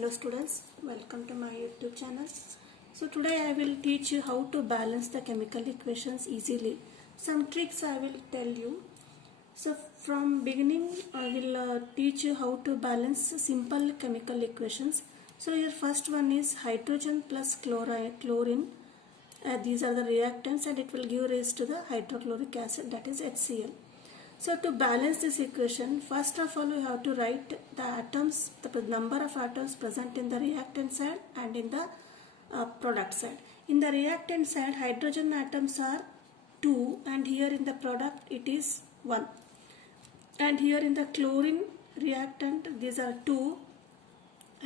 Hello students, welcome to my YouTube channel. So today I will teach you how to balance the chemical equations easily. Some tricks I will tell you. So from beginning I will teach you how to balance simple chemical equations. So here first one is hydrogen plus chlorine. These are the reactants and it will give rise to the hydrochloric acid, that is HCl. So to balance this equation, first of all we have to write the atoms, the number of atoms present in the reactant side and in the product side. In the reactant side, hydrogen atoms are 2 and here in the product it is 1. And here in the chlorine reactant these are 2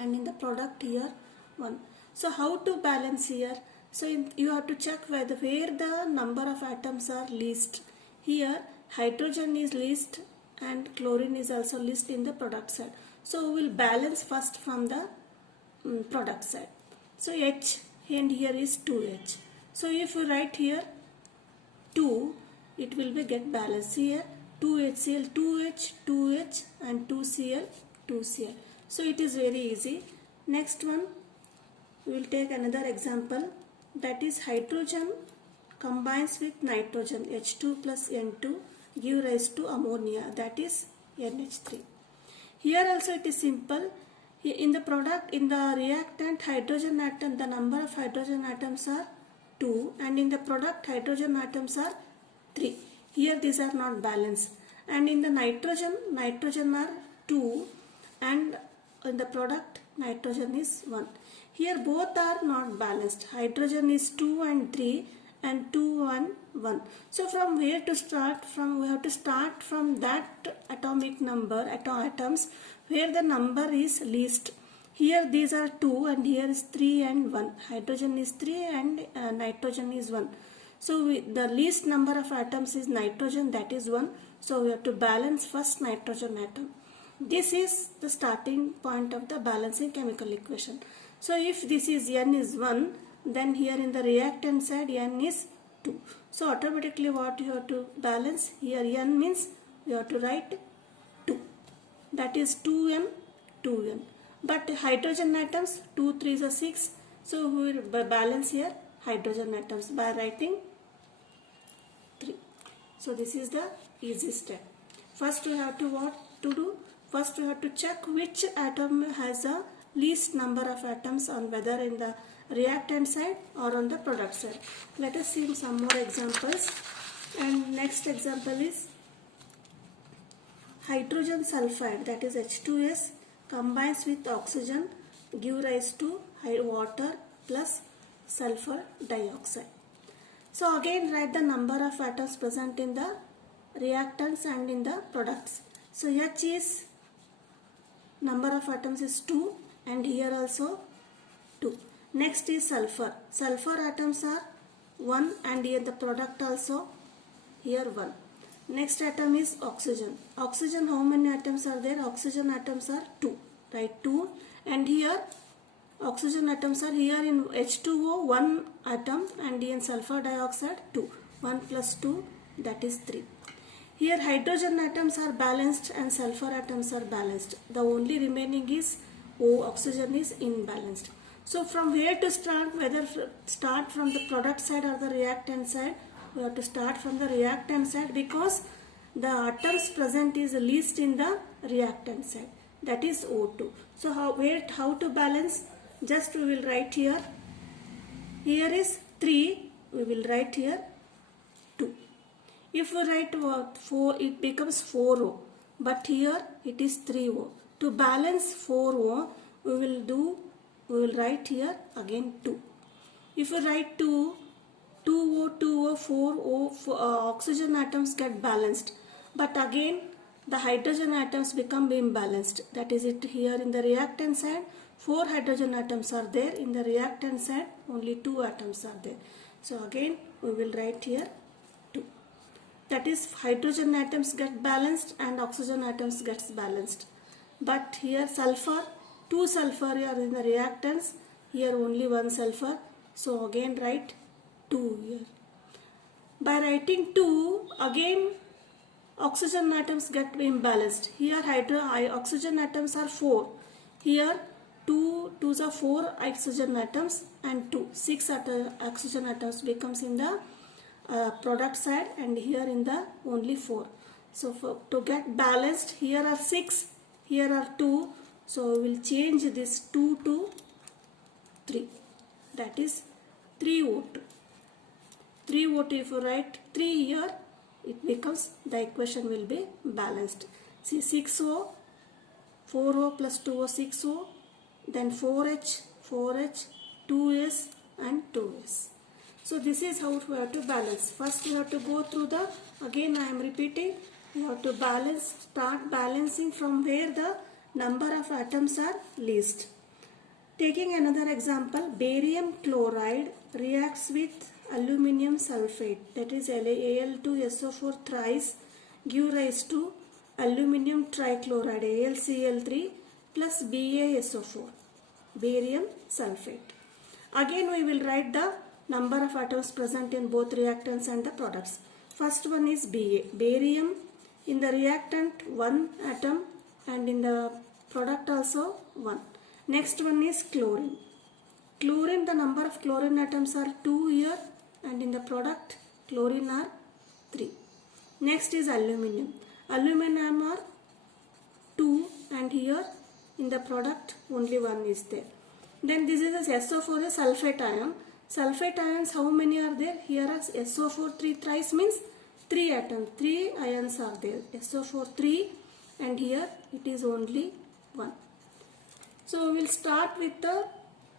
and in the product here 1. So how to balance here? So you have to check where the number of atoms are least. Here hydrogen is least and chlorine is also least in the product side. So we will balance first from the product side. So H and here is 2H. So if you write here 2, it will be get balanced. Here 2HCl, 2H, 2H and 2Cl, 2Cl. So it is very easy. Next one, we will take another example, that is hydrogen combines with nitrogen, H2 plus N2 give rise to ammonia, that is NH3. Here also it is simple. In the product, in the reactant hydrogen atom, the number of hydrogen atoms are 2 and in the product hydrogen atoms are 3. Here these are not balanced. And in the nitrogen are 2 and in the product nitrogen is 1. Here both are not balanced. Hydrogen is 2 and 3 and 2, 1, 1. So from where to start? We have to start from that atomic number, atoms, where the number is least. Here these are 2 and here is 3 and 1. Hydrogen is 3 and nitrogen is 1. So the least number of atoms is nitrogen, that is 1. So we have to balance first nitrogen atom. This is the starting point of the balancing chemical equation. So if this is N is 1, then here in the reactant side N is 2. So automatically what you have to balance? Here N means you have to write 2. That is 2N, 2N. But hydrogen atoms, 2, 3 is 6. So we will balance here hydrogen atoms by writing 3. So this is the easy step. First we have to what to do? First we have to check which atom has the least number of atoms on whether in the reactant side or on the product side. Let us see some more examples. And next example is hydrogen sulfide, that is H2S, combines with oxygen, give rise to water plus sulfur dioxide. So again write the number of atoms present in the reactants and in the products. So H is number of atoms is 2 and here also 2. Next is sulfur. Sulfur atoms are 1 and here the product also here 1. Next atom is oxygen. Oxygen, how many atoms are there? Oxygen atoms are 2. Right, 2. And here oxygen atoms are here in H2O 1 atom and in sulfur dioxide 2. 1 plus 2, that is 3. Here hydrogen atoms are balanced and sulfur atoms are balanced. The only remaining is O, oxygen is imbalanced. So from where to start? Whether start from the product side or the reactant side? We have to start from the reactant side because the atoms present is least in the reactant side, that is O2. So how to balance? Just we will write here. Here is 3, we will write here 2. If we write 4, it becomes 4O, but here it is 3O. To balance 4O, we will write here again 2. If we write 2, 2O, 2O, 4O, oxygen atoms get balanced. But again, the hydrogen atoms become imbalanced. That is it here in the reactant side. 4 hydrogen atoms are there. In the reactant side, only 2 atoms are there. So again, we will write here 2. That is hydrogen atoms get balanced and oxygen atoms gets balanced. But here sulfur, 2 sulfur are in the reactants, here only 1 sulfur. So again write 2 here. By writing 2, again oxygen atoms get imbalanced. Here oxygen atoms are 4. Here 2 2s are 4 oxygen atoms and 2 6 oxygen atoms becomes in the product side, and here in the only 4. So to get balanced, here are 6, here are 2, so we will change this 2 to 3, that is 3O2. 3O2, if you write 3 here, it becomes, the equation will be balanced. See, 6O, 4O plus 2O, 6O, then 4H, 4H, 2S and 2S. So this is how we have to balance. First we have to go through the, again I am repeating, we have to balance, start balancing from where the number of atoms are least. Taking another example, barium chloride reacts with aluminium sulfate, that is Al2SO4 thrice, give rise to aluminium trichloride AlCl3 plus BaSO4, barium sulfate. Again we will write the number of atoms present in both reactants and the products. First one is Ba. Barium, in the reactant 1 atom and in the product also 1. Next one is chlorine. Chlorine, the number of chlorine atoms are 2 here, and in the product chlorine are 3. Next is aluminium. Aluminium are 2, and here in the product only 1 is there. Then this is a SO4, a sulfate ion. Sulfate ions, how many are there? Here are SO4 3 thrice means 3 atoms, 3 ions are there. SO4 3, and here it is only 1. So we will start with the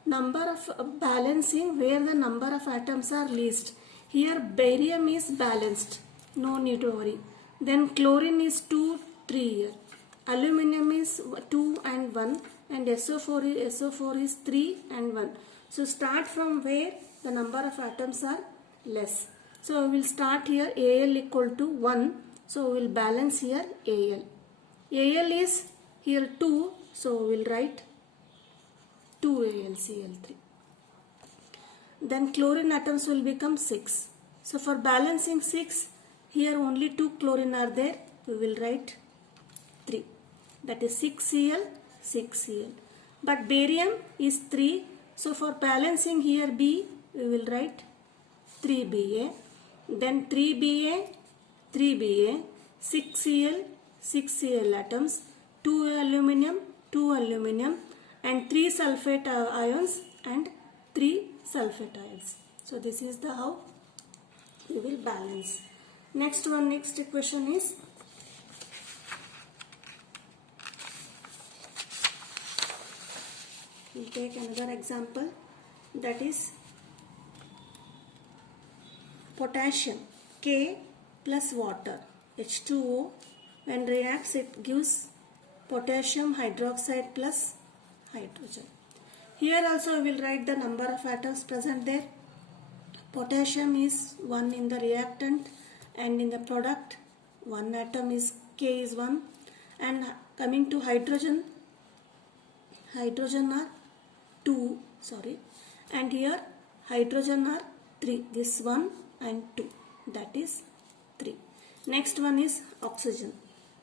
number of balancing where the number of atoms are least. Here barium is balanced, no need to worry. Then chlorine is 2, 3 here. Aluminium is 2 and 1, and SO4 is 3 and 1. So start from where the number of atoms are less. So we will start here Al equal to 1. So we will balance here Al. Al is here 2. So we will write 2 AlCl3. Then chlorine atoms will become 6. So for balancing 6, here only 2 chlorine are there. We will write 3. That is 6Cl, 6Cl. But barium is 3. So for balancing here B, we will write 3Ba. Then 3Ba, 3Ba, 6Cl, 6Cl atoms, 2 aluminum, 2 aluminum, and 3 sulfate ions and 3 sulfate ions. So this is the how we will balance. Next equation is we'll take another example, that is potassium K plus water H2O, when reacts it gives potassium hydroxide plus hydrogen. Here also we will write the number of atoms present there. Potassium is 1 in the reactant, and in the product 1 atom is K is 1. And coming to hydrogen are 2, and here hydrogen are 3, this 1 and 2, that is 3. Next one is oxygen.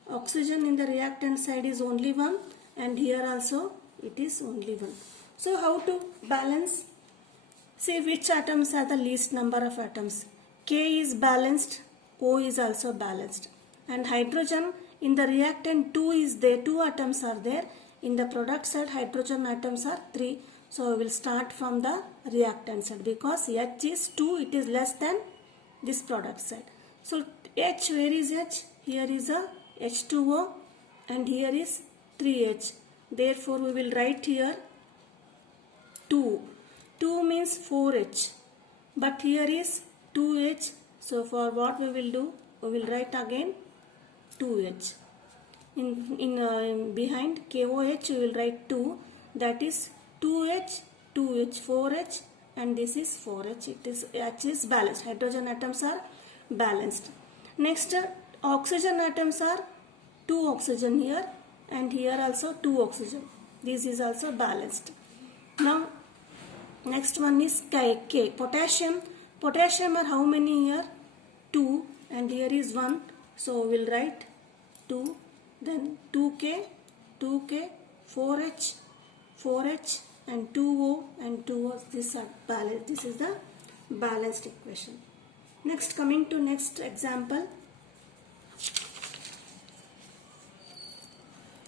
Oxygen in the reactant side is only 1, and here also it is only 1. So how to balance? See which atoms are the least number of atoms. K is balanced, O is also balanced, and hydrogen in the reactant 2 is there, 2 atoms are there. In the product side hydrogen atoms are 3. So we will start from the reactant side, because H is 2, it is less than this product side. So H, where is H? Here is a H2O, and here is 3H. Therefore we will write here 2. 2 means 4H, but here is 2H. So for what we will do? We will write again 2H. In behind KOH we will write 2, that is 2H, 2H, 4H, and this is 4H. It is H is balanced. Hydrogen atoms are balanced. Next, oxygen atoms are 2 oxygen here, and here also 2 oxygen. This is also balanced. Now next one is K. Potassium. Potassium are how many here? 2, and here is 1. So we will write 2, then 2K, 4H, 4H and 2O and 2O. This are balanced. This is the balanced equation. Next, coming to next example.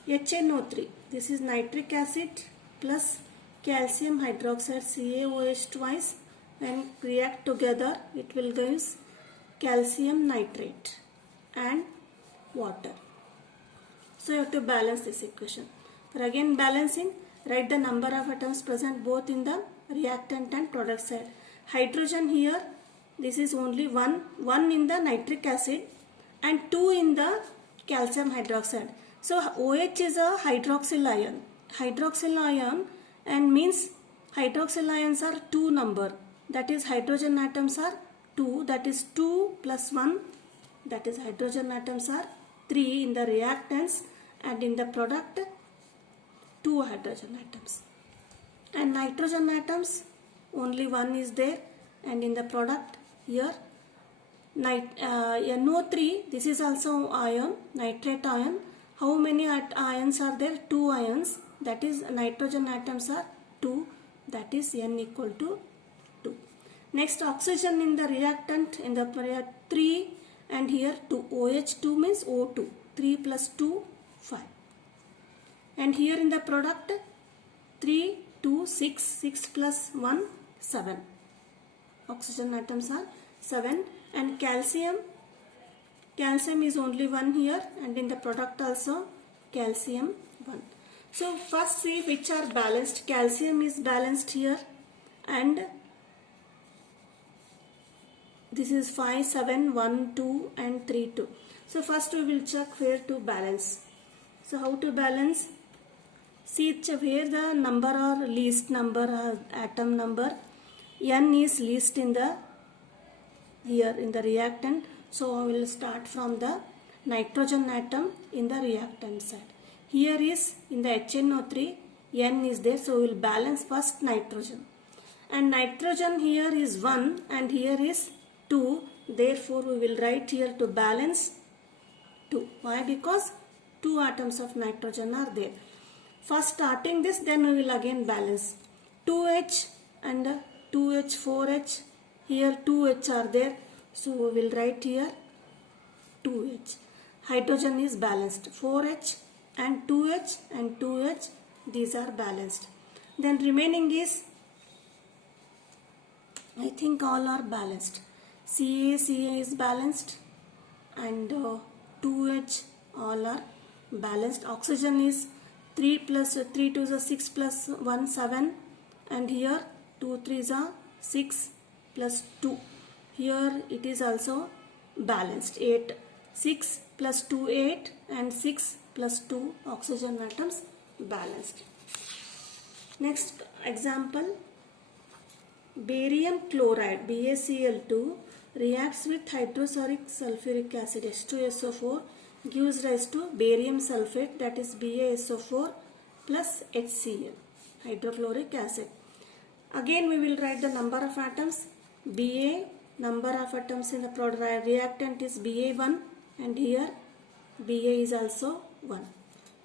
HNO3. This is nitric acid plus calcium hydroxide CaOH twice, and react together. It will give calcium nitrate and water. So you have to balance this equation. For again balancing, write the number of atoms present both in the reactant and product side. Hydrogen here, this is only one in the nitric acid and 2 in the calcium hydroxide. So OH is a hydroxyl ion. Hydroxyl ion and means hydroxyl ions are 2 number. That is hydrogen atoms are 2. That is 2 plus 1. That is hydrogen atoms are 3 in the reactants, and in the product 2 hydrogen atoms. And nitrogen atoms only 1 is there, and in the product here NO3, this is also ion, nitrate ion. How many ions are there? 2 ions. That is nitrogen atoms are 2. That is N equal to 2. Next, oxygen in the reactant in the 3, and here 2. OH2 means O2. 3 plus 2, 5. And here in the product 3, 2, 6. 6 plus 1, 7. Oxygen atoms are 7. And calcium is only 1 here, and in the product also calcium 1. So first see which are balanced. Calcium is balanced here, and this is 5, 7, 1, 2 and 3, 2. So first we will check where to balance. So how to balance? See where the number or least number or atom number. N is least in the here in the reactant. So we will start from the nitrogen atom in the reactant side. Here is in the HNO3, N is there, so we will balance first nitrogen. And nitrogen here is 1 and here is 2. Therefore we will write here to balance 2. Why? Because 2 atoms of nitrogen are there. First starting this, then we will again balance. 2H and 2H, 4H. Here 2H are there. So we will write here 2H. Hydrogen is balanced. 4H and 2H, these are balanced. Then remaining is, I think all are balanced. Ca is balanced, and 2H all are balanced. Oxygen is 3 plus 3 2 is 6 plus 1 7, and here 2 3 is 6 plus 2. Here it is also balanced. 8 6 plus 2 8 and 6 plus 2 oxygen atoms balanced. Next example, barium chloride BaCl2 reacts with hydrochloric sulfuric acid H2SO4, gives rise to barium sulfate, that is BaSO4 plus HCl, hydrochloric acid. Again we will write the number of atoms. Ba, number of atoms in the reactant is Ba1, and here Ba is also 1.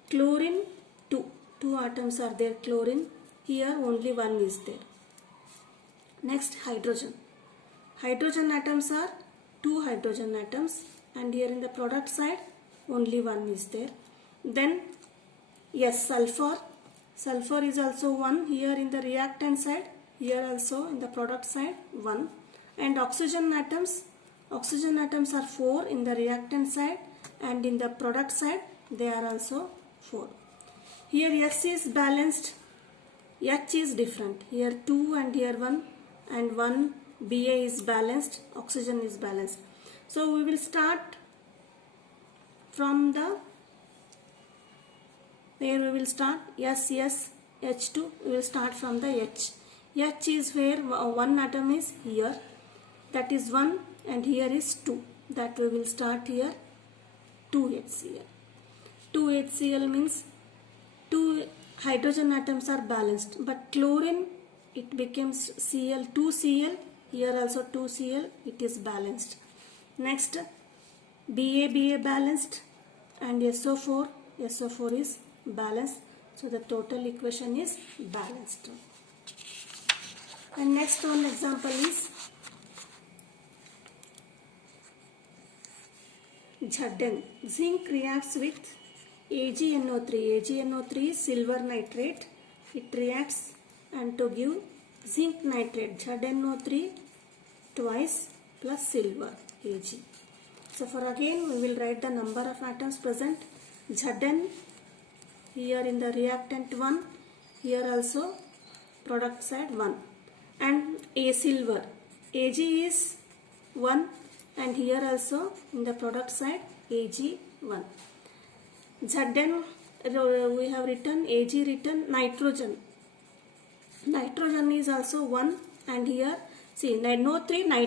Chlorine 2 atoms are there, chlorine. Here only 1 is there. Next, hydrogen. Hydrogen atoms are 2 hydrogen atoms, and here in the product side only 1 is there. Then yes, sulfur. Sulfur is also 1 here in the reactant side, here also in the product side 1. And oxygen atoms are 4 in the reactant side, and in the product side they are also 4. Here S is balanced, H is different. Here 2 and here 1, and 1 Ba is balanced, oxygen is balanced. So we will start from the where we will start S H2. We will start from the H. H is where 1 atom is here, that is 1, and here is 2. That we will start here 2HCl. 2HCl means 2 hydrogen atoms are balanced, but chlorine it becomes Cl, 2Cl, here also 2Cl, it is balanced. Next, Ba balanced, and SO4 is balanced. So the total equation is balanced. And next one example is Zn. Zinc reacts with AgNO3. AgNO3 is silver nitrate. It reacts and to give zinc nitrate ZnO3 twice plus silver Ag. So for again we will write the number of atoms present. Zn here in the reactant 1, here also product side 1, and A silver Ag is 1, and here also in the product side Ag 1. Zn we have written Ag written nitrogen. Nitrogen is also 1, and here see NO3